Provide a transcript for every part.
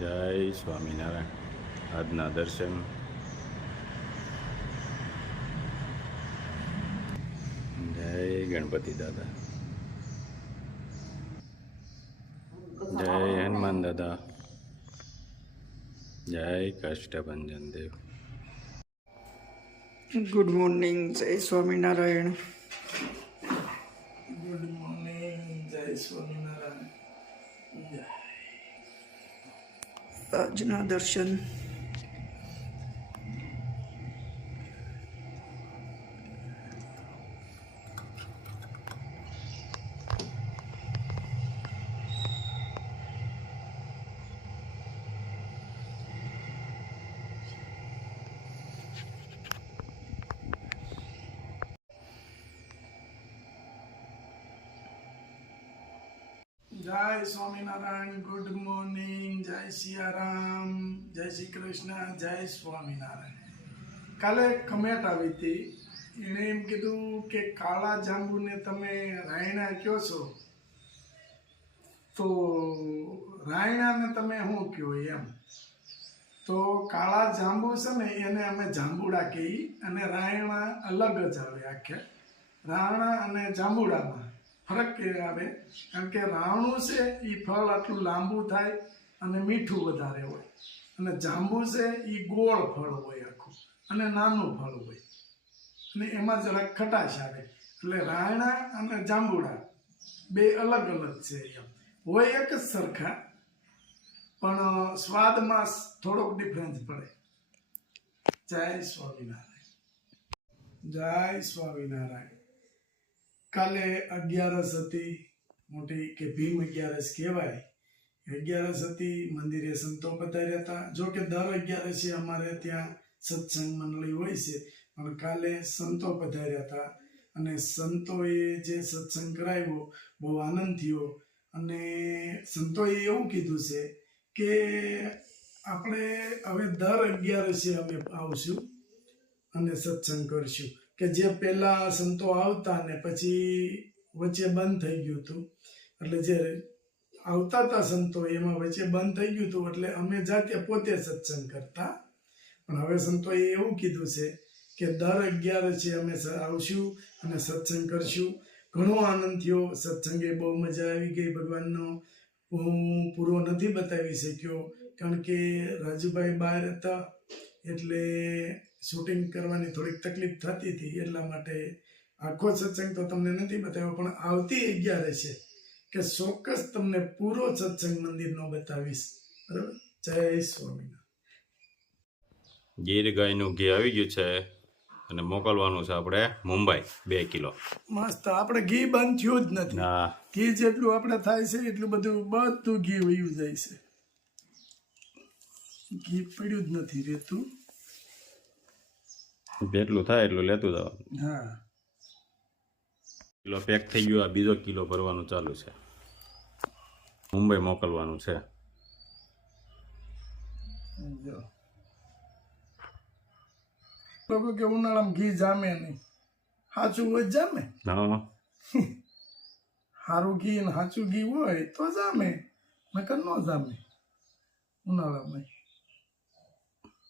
જય સ્વામિનારાયણ. આજના દર્શન જય ગણપતિ દાદા, જય હનુમાન દાદા, જય કાષ્ટભંજન દેવ. ગુડ મોર્નિંગ, જય સ્વામિનારાયણ. ગુડ મોર્નિંગ, જય સ્વામિનારાયણ. આજના દર્શન જય સ્વામિનારાયણ. ગુડ મોર્નિંગ, જય સિયારામ, જય શ્રી કૃષ્ણ, જય સ્વામિનારાયણ. કાલે કમેન્ટ આવી હતી, એણે એમ કીધું કે કાળા જાંબુને તમે રાયણા કહો છો, તો રાયણાને તમે શું કહો એમ. તો કાળા જાંબુ છે ને એને અમે જાંબુડા કહીએ, અને રાયણા અલગ જ આવે. આખે રાયણા અને જાંબુડામાં ફરક કે આવે, કારણ કે રાવણું છે એ ફળ આટલું લાંબુ થાય અને મીઠું વધારે હોય, અને જાંબુ છે એ ગોળ ફળ હોય આખું, અને નાનું ફળ હોય, અને એમાં જરાક ખટાશ આવે. એટલે રાયણા અને જાંબુડા બે અલગ અલગ છે. એમ હોય એક જ સરખા, પણ સ્વાદમાં થોડોક ડિફરન્સ પડે. જય સ્વામિનારાયણ. જય સ્વામિનારાયણ. કાલે 11 હતી, મોટી કે ભીમ 11 કહેવાય. 11 હતી, મંદિરે સંતો પધાર્યા હતા. જો કે દર 11 અમારે ત્યાં સત્સંગ મંડળી હોય છે, પણ કાલે સંતો પધાર્યા હતા, અને સંતોએ જે સત્સંગ કરાવ્યો બહુ આનંદ થયો. અને સંતોએ એવું કીધું છે કે આપણે હવે દર 11 અમે આવશું અને સત્સંગ કરશું. કે જે પહેલા સંતો આવતા ને પછી વચ્ચે બંધ થઈ ગયું હતું, એટલે જે આવતા હતા સંતો એમાં વચ્ચે બંધ થઈ ગયું હતું, એટલે અમે જાતે પોતે સત્સંગ કરતા. પણ હવે સંતોએ એવું કીધું છે કે દર 11 અમે આવશું અને સત્સંગ કરશું. ઘણો આનંદ થયો. સત્સંગે બહુ મજા આવી ગઈ. ભગવાનનો હું પૂરો નથી બતાવી શક્યો, કારણ કે રાજુભાઈ બહાર હતા, એટલે શૂટિંગ કરવાની થોડીક તકલીફ થતી હતી, એટલા માટે આખો સત્સંગ તો તમને નથી બતાવ્યો. પણ આવતી 11 કે ચોક્કસ તમને પૂરો સત્સંગ મંદિરનો બતાવીશ. બરાબર. જય સ્વામિનારાયણ. ગીર ગાયનું ઘી આવી ગયું છે અને મોકલવાનું છે આપણે મુંબઈ 2 કિલો. મસ્ત. આપણે ઘી બંધ થયું જ નથી. હા, ઘી જેટલું આપણે થાય છે એટલું બધું ઘી વયું જાય છે. ઘી પડ્યું જ નથી રહેતું. જેટલું થાય એટલું લેતું જવાનું. હા, કિલો પેક થઈ ગયો. આ બીજો કિલો ભરવાનું ચાલુ છે. મુંબઈ મોકલવાનું છે. જો લોકો કે ઉનાળામાં ઘી જામે નહીં. સાચું હોય જ જામે. હા, સારું ઘી ને સાચું ઘી હોય તો જામે, નકર ન જામે ઉનાળામાં.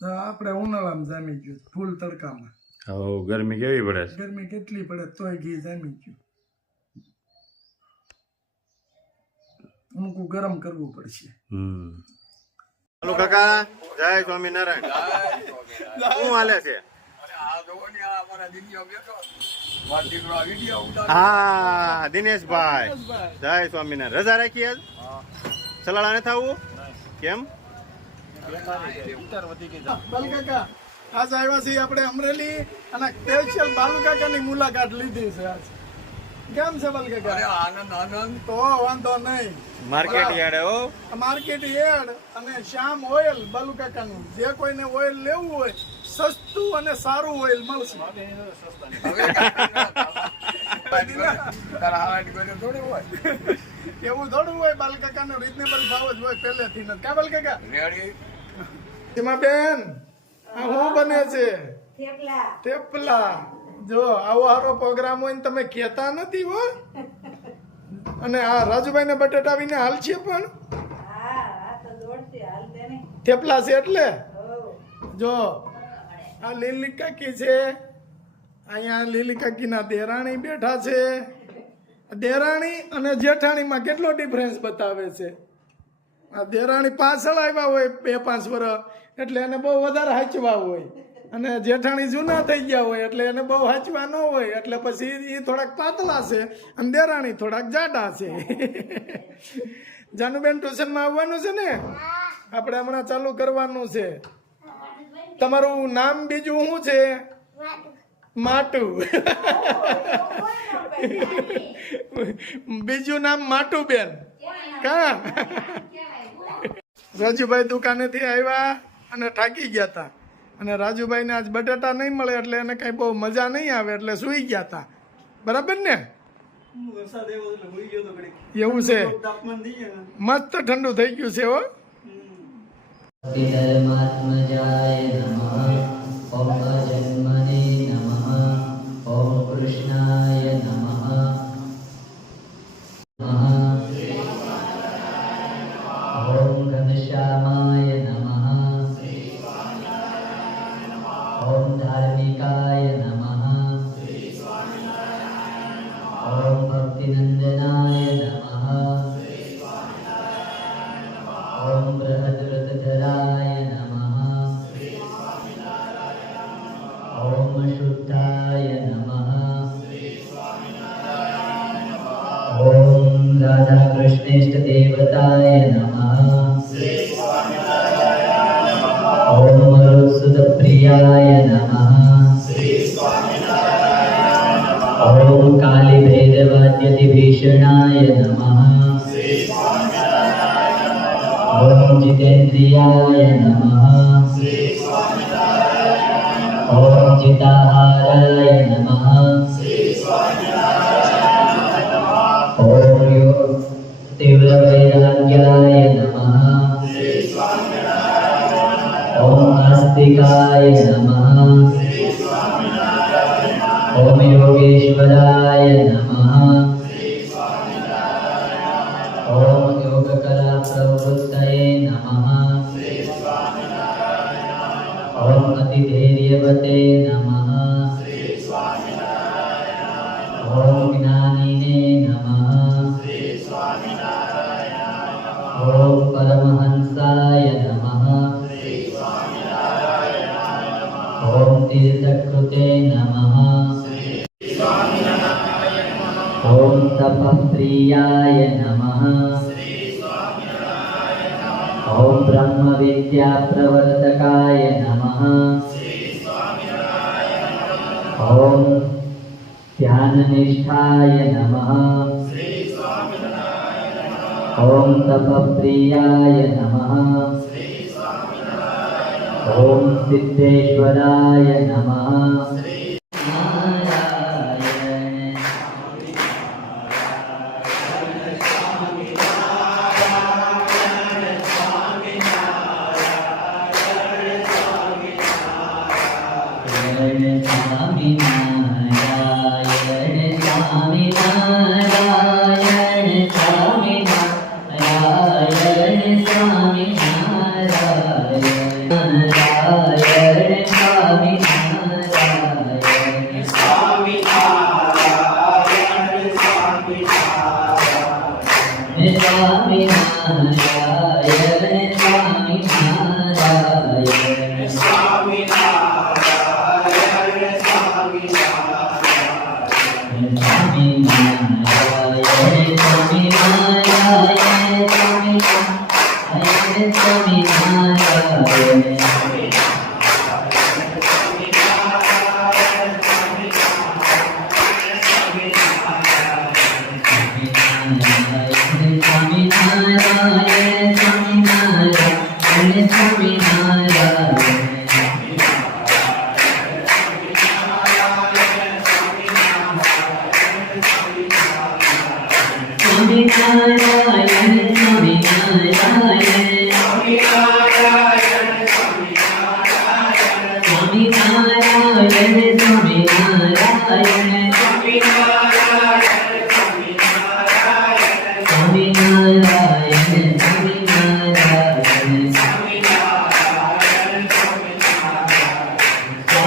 આપણે ઉનાળામાં જામી ગયું ફૂલ તડકામાં. હવે ગરમી કેવી પડે છે. ગરમી કેટલી પડે તોય ઘી જામી ગયું. અમુક ગરમ કરવું પડશે. હાલો કાકા, જય સ્વામિનારાયણ. શું હાલે છે? હા, દિનેશભાઈ, જય સ્વામિનારાયણ. રજા રાખી આજ? સલાળા નથી આવવું? કેમ? બાલુકાકા આજ આવ્યા છીએ આપણે અમરેલી, અને સ્પેશિયલ બાલુકાકાની મુલાકાત લીધી છે આજ. કેમ છે બાલુકાકા? આનંદ. તો વાંધો નહીં. માર્કેટ યાર્ડ હો. માર્કેટ યાર્ડ અને શ્યામ ઓઇલ બાલુકાકાનું. જે કોઈને ઓઇલ લેવું હોય, સસ્તું અને સારું ઓઇલ મળશે. એવું થોડું હોય. બાલુકાકાનો રીઝનેબલ ભાવ જ હોય પહેલેથી. કા બાલુકાકા? એમાં બેન આ શું બને છે? થેપલા. જો આવો સારો પ્રોગ્રામ હોય ને તમે કહેતા નથી હો. અને આ રાજુભાઈ ને બટેટા આવીને હાલ છે પણ. થેપલા છે એટલે જો આ લીલી કાકી છે, અહીંયા લીલી કાકીના દેરાણી બેઠા છે. દેરાણી અને જેઠાણીમાં કેટલો ડિફરન્સ બતાવે છે. આ દેરાણી પાછળ આવ્યા હોય 2-5 વર્ષ એટલે એને બહુ વધારે હાચવા હોય, અને જેઠાણી જૂના થઈ ગયા હોય એટલે એને બહુ હાચવા ન હોય, એટલે પછી એ થોડાક પાતળા છે અને દેરાણી થોડાક જાડા છે. જાનુબેન ટ્યુશનમાં આવવાનું છે ને, આપણે હમણાં ચાલુ કરવાનું છે. તમારું નામ બીજું શું છે? માટુ. બીજું નામ માટુબેન કા? રાજુભાઈ દુકાનેથી આવ્યા અને થાકી ગયા હતા, અને રાજુભાઈને આજ બટાટા નહીં મળે એટલે એને કઈ બહુ મજા નહીં આવે એટલે સુઈ ગયા હતા. બરાબર ને? એવું છે, મસ્ત ઠંડુ થઈ ગયું છે હો. धर्मात्मजाय नमः। ओम अजन्मने नमः। ओम कृष्णाय नमः। ओम घनश्यामाय नमः। ओम धार्मिकाय नमः। ओम भक्तिनंदनाय नमः। ओम बृहद्रथधराय नमः। ओम शुद्धाय नमः। ओम राधा कृष्णेष्ट देवताय नमः। ओम मरुत्सुदप्रियाय नमः। ओम कालीभैरवाद्यतिभीषणाय नमः। ओम जितेन्द्रियाय नमः। ओम चिताहाराय नमः। ओम तीव्रवैराग्याय नमः। ओम आस्तिकाय नमः। ओम योगेश्वराय नमः। ओम योगकला प्रवृत्तये नमः। ओम अतिधैर्यवते नमः। ओम ज्ञानिने नमः। ओम परमहंसाय नमः। ओम तीर्थकृते नमः। ओम तपप्रियाय नमः। ओम ब्रह्म विद्या प्रवर्तकाय नमः। ओम ध्याननिष्ठाय नमः। ओम तपप्रियाय नमः। ओम सिद्धेश्वराय नमः।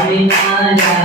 સ્વામિનારાયણ